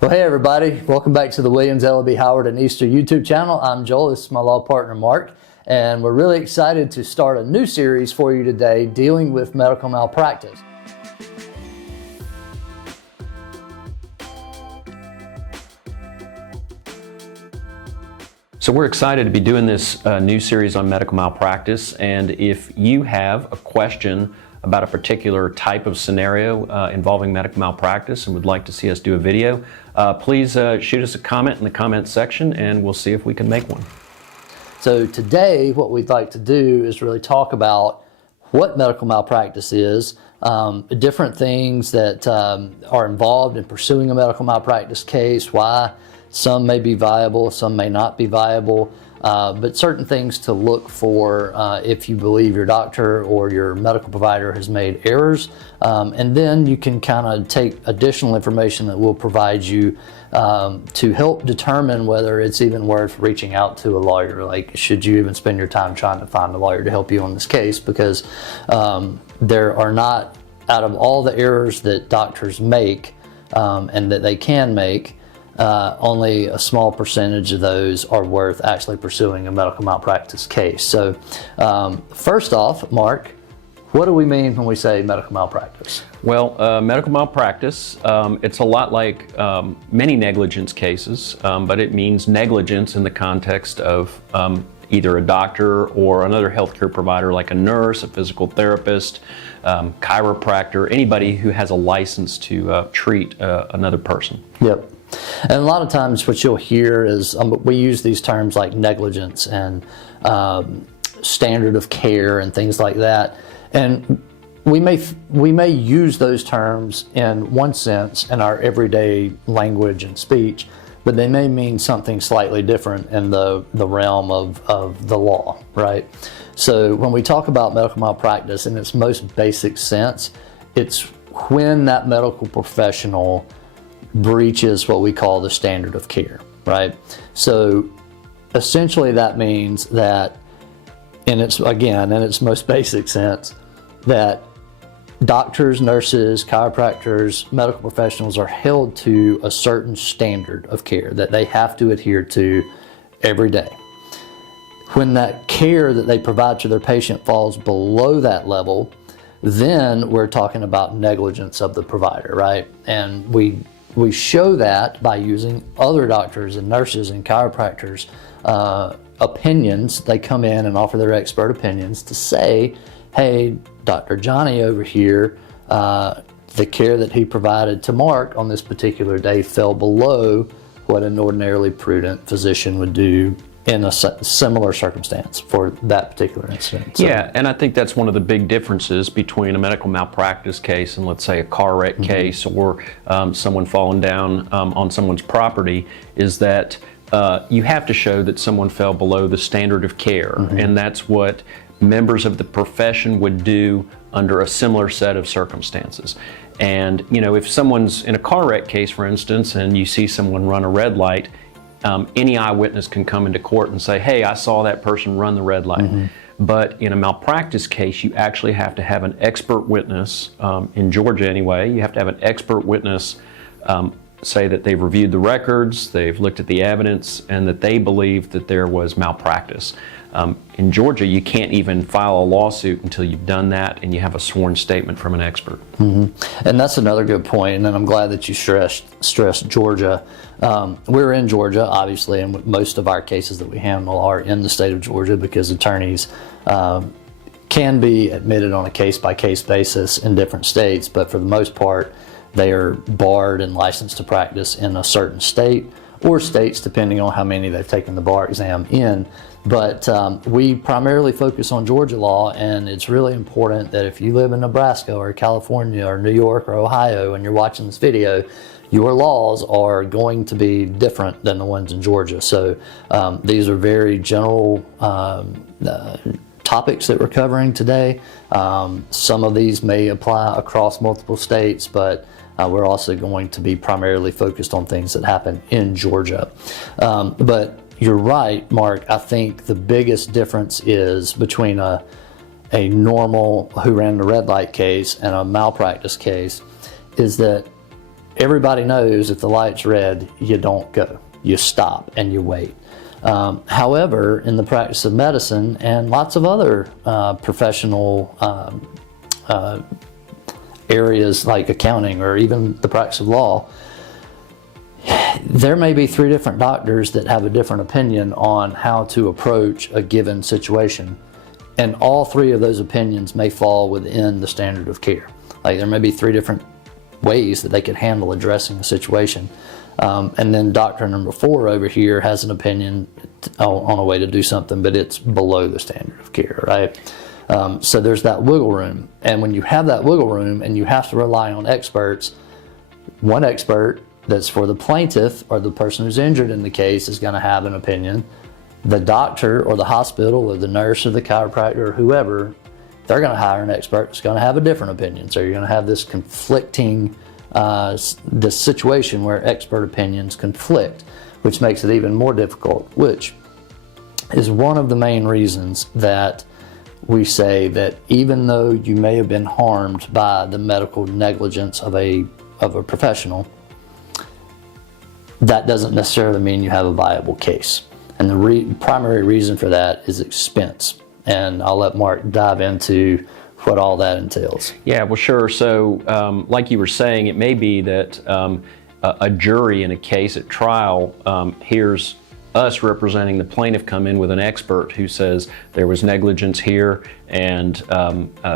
Well, hey everybody, welcome back to the Williams Elleby Howard Easter YouTube channel. I'm Joel, this is my law partner Mark, and we're really excited to start a new series for you today dealing with medical malpractice. So we're excited to be doing this new series on medical malpractice, and if you have a question about a particular type of scenario involving medical malpractice and would like to see us do a video, please shoot us a comment in the comment section and we'll see if we can make one. So today what we'd like to do is really talk about what medical malpractice is, different things that are involved in pursuing a medical malpractice case, why some may be viable, some may not be viable, but certain things to look for if you believe your doctor or your medical provider has made errors. And then you can kind of take additional information that will provide you to help determine whether it's even worth reaching out to a lawyer. Like, should you even spend your time trying to find a lawyer to help you on this case? Because there are not, out of all the errors that doctors make and that they can make, only a small percentage of those are worth actually pursuing a medical malpractice case. So first off, Mark, what do we mean when we say medical malpractice? Well, medical malpractice, it's a lot like many negligence cases, but it means negligence in the context of either a doctor or another healthcare provider like a nurse, a physical therapist, chiropractor, anybody who has a license to treat another person. Yep. And a lot of times what you'll hear is we use these terms like negligence and standard of care and things like that. And we may use those terms in one sense in our everyday language and speech, but they may mean something slightly different in the realm of the law, right? So when we talk about medical malpractice in its most basic sense, it's when that medical professional breaches what we call the standard of care, right? So essentially that means that in its most basic sense, that doctors, nurses, chiropractors, medical professionals are held to a certain standard of care that they have to adhere to every day. When that care that they provide to their patient falls below that level, then we're talking about negligence of the provider, right? And we show that by using other doctors and nurses and chiropractors' opinions. They come in and offer their expert opinions to say, hey, Dr. Johnny over here, the care that he provided to Mark on this particular day fell below what an ordinarily prudent physician would do in a similar circumstance for that particular incident. So, yeah, and I think that's one of the big differences between a medical malpractice case and, let's say, a car wreck case or someone falling down on someone's property, is that you have to show that someone fell below the standard of care, and that's what members of the profession would do under a similar set of circumstances. And, you know, if someone's in a car wreck case, for instance, and you see someone run a red light, any eyewitness can come into court and say, hey, I saw that person run the red light. But in a malpractice case, you actually have to have an expert witness, in Georgia anyway, you have to have an expert witness say that they've reviewed the records, they've looked at the evidence, and that they believe that there was malpractice. In Georgia, you can't even file a lawsuit until you've done that and you have a sworn statement from an expert. And that's another good point, and I'm glad that you stressed Georgia. We're in Georgia, obviously, and most of our cases that we handle are in the state of Georgia because attorneys can be admitted on a case-by-case basis in different states, but for the most part, they are barred and licensed to practice in a certain state or states, depending on how many they've taken the bar exam in. But we primarily focus on Georgia law, and it's really important that if you live in Nebraska or California or New York or Ohio and you're watching this video, your laws are going to be different than the ones in Georgia. So these are very general topics that we're covering today. Some of these may apply across multiple states, but we're also going to be primarily focused on things that happen in Georgia. But you're right, Mark. I think the biggest difference is between a normal who ran the red light case and a malpractice case is that everybody knows if the light's red, you don't go. You stop and you wait. However, in the practice of medicine and lots of other professional areas like accounting or even the practice of law, there may be 3 different doctors that have a different opinion on how to approach a given situation. And all 3 of those opinions may fall within the standard of care. Like there may be 3 different ways that they could handle addressing a situation. And then doctor number 4 over here has an opinion on a way to do something, but it's below the standard of care, right? So there's that wiggle room. And when you have that wiggle room and you have to rely on experts, one expert that's for the plaintiff or the person who's injured in the case is going to have an opinion. The doctor or the hospital or the nurse or the chiropractor or whoever, they're going to hire an expert that's going to have a different opinion. So you're going to have this conflicting, this situation where expert opinions conflict, which makes it even more difficult, which is one of the main reasons that we say that even though you may have been harmed by the medical negligence of a professional, that doesn't necessarily mean you have a viable case. And the primary reason for that is expense. And I'll let Mark dive into what all that entails. Yeah, well, sure. So like you were saying, it may be that a jury in a case at trial hears us representing the plaintiff come in with an expert who says there was negligence here and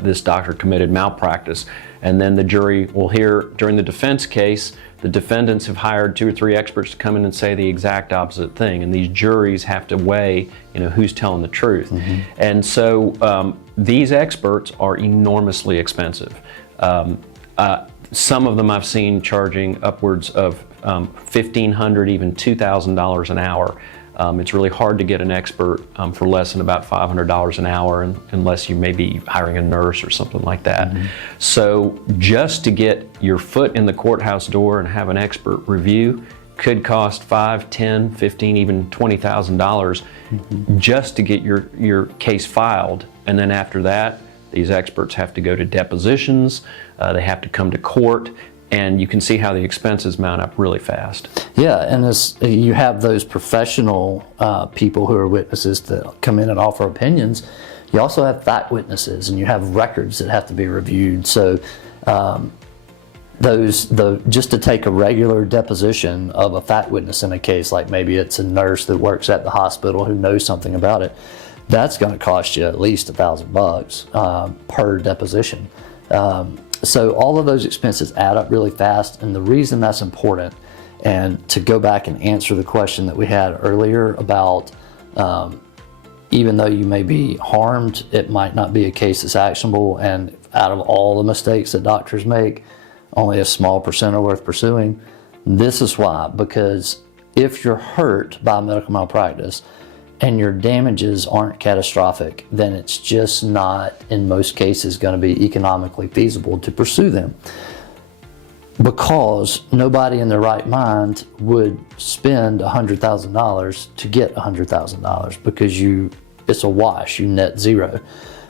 this doctor committed malpractice. And then the jury will hear during the defense case, the defendants have hired 2 or 3 experts to come in and say the exact opposite thing. And these juries have to weigh, who's telling the truth. Mm-hmm. And so these experts are enormously expensive. Some of them I've seen charging upwards of $1,500, even $2,000 an hour. It's really hard to get an expert for less than about $500 an hour unless you may be hiring a nurse or something like that. Mm-hmm. So just to get your foot in the courthouse door and have an expert review could cost $5,000, $10,000, $15,000, even $20,000 just to get your case filed. And then after that, these experts have to go to depositions, they have to come to court, and you can see how the expenses mount up really fast. Yeah, and you have those professional people who are witnesses that come in and offer opinions. You also have fact witnesses, and you have records that have to be reviewed. So just to take a regular deposition of a fact witness in a case, like maybe it's a nurse that works at the hospital who knows something about it, that's going to cost you at least $1,000 per deposition. So all of those expenses add up really fast, and the reason that's important, and to go back and answer the question that we had earlier about even though you may be harmed, it might not be a case that's actionable, and out of all the mistakes that doctors make, only a small percent are worth pursuing. This is why, because if you're hurt by medical malpractice and your damages aren't catastrophic, then it's just not, in most cases, going to be economically feasible to pursue them. Because nobody in their right mind would spend $100,000 to get $100,000 because it's a wash, you net zero.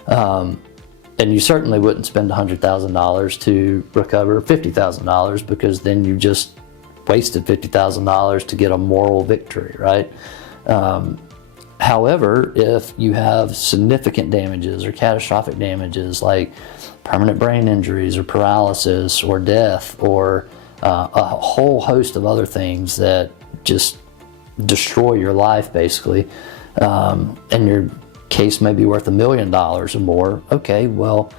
And you certainly wouldn't spend $100,000 to recover $50,000 because then you just wasted $50,000 to get a moral victory, right? However, if you have significant damages or catastrophic damages like permanent brain injuries or paralysis or death or a whole host of other things that just destroy your life basically, and your case may be worth $1 million or more, okay, well,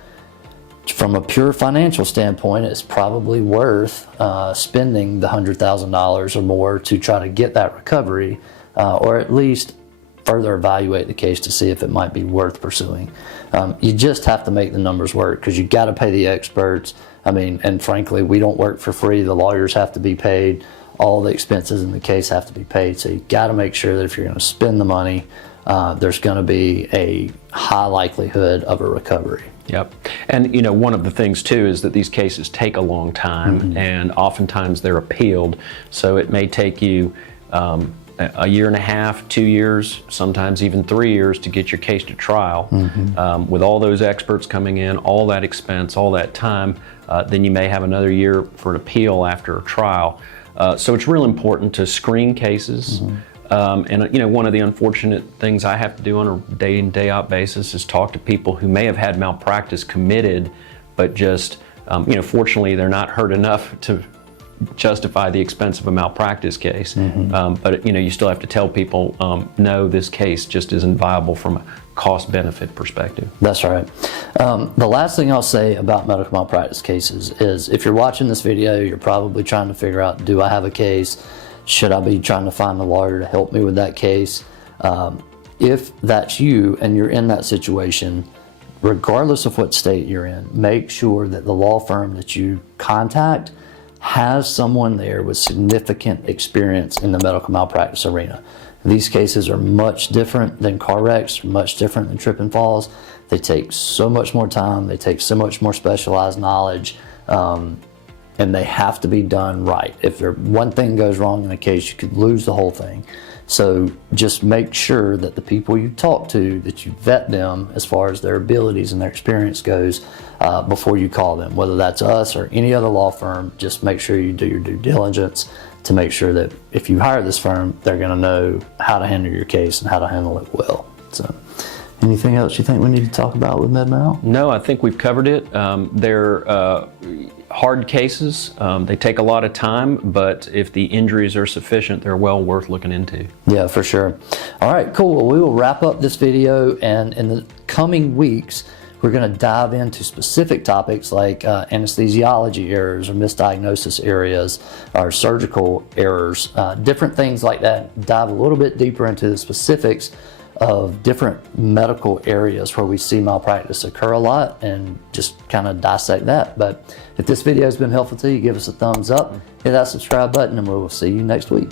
from a pure financial standpoint, it's probably worth spending the $100,000 or more to try to get that recovery, or at least further evaluate the case to see if it might be worth pursuing. You just have to make the numbers work because you got to pay the experts. I mean, and frankly, we don't work for free. The lawyers have to be paid. All the expenses in the case have to be paid. So you got to make sure that if you're going to spend the money, there's going to be a high likelihood of a recovery. Yep. And one of the things too is that these cases take a long time, and oftentimes they're appealed. So it may take you a year and a half, 2 years, sometimes even 3 years to get your case to trial. With all those experts coming in, all that expense, all that time, then you may have another year for an appeal after a trial. So it's real important to screen cases. And you know, one of the unfortunate things I have to do on a day in, day out basis is talk to people who may have had malpractice committed, but just, you know, fortunately they're not hurt enough to justify the expense of a malpractice case. But you know, you still have to tell people, no, this case just isn't viable from a cost-benefit perspective. That's right. The last thing I'll say about medical malpractice cases is, if you're watching this video, you're probably trying to figure out, do I have a case? Should I be trying to find a lawyer to help me with that case? If that's you and you're in that situation, regardless of what state you're in, make sure that the law firm that you contact has someone there with significant experience in the medical malpractice arena. These cases are much different than car wrecks, much different than trip and falls. They take so much more time, they take so much more specialized knowledge, and they have to be done right. If one thing goes wrong in a case, you could lose the whole thing. So just make sure that the people you talk to, that you vet them as far as their abilities and their experience goes before you call them. Whether that's us or any other law firm, just make sure you do your due diligence to make sure that if you hire this firm, they're going to know how to handle your case and how to handle it well. So, anything else you think we need to talk about with MedMal? No, I think we've covered it. They're hard cases. They take a lot of time, but if the injuries are sufficient, they're well worth looking into. Yeah, for sure. All right, cool. Well, we will wrap up this video, and in the coming weeks, we're going to dive into specific topics like anesthesiology errors or misdiagnosis areas or surgical errors, different things like that. Dive a little bit deeper into the specifics of different medical areas where we see malpractice occur a lot, and just kind of dissect that. But if this video has been helpful to you, give us a thumbs up, hit that subscribe button, and we will see you next week.